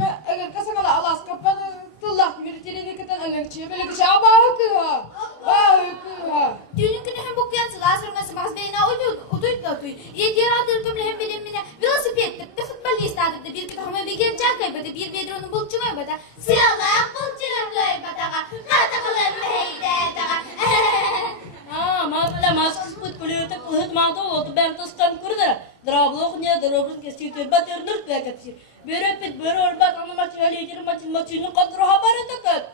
me eğer kasakala alas kapalı tılak yürüteni keten alakçı böyle kişi abahı ha. Düğünün günü hem bu kıyansız asırması bazılarına uydu. Yediğer adırdım hem bilimine velosipedde de futbolistlerdi de bir gün ama bir gelecek kaybede bir bedronun bulçun kaybede. Siyahlar bulçun kaybede. Natakalım heyde. Madem maskız futboliyete hıtmadı oldu. Ben tostan kurdu. Drabloğun ya drabloğun kesiyor. Batır nırt ve kaçıyor. Böyle bir böyle orbat ama maçı halledeceğim maçın kadro haber edekat.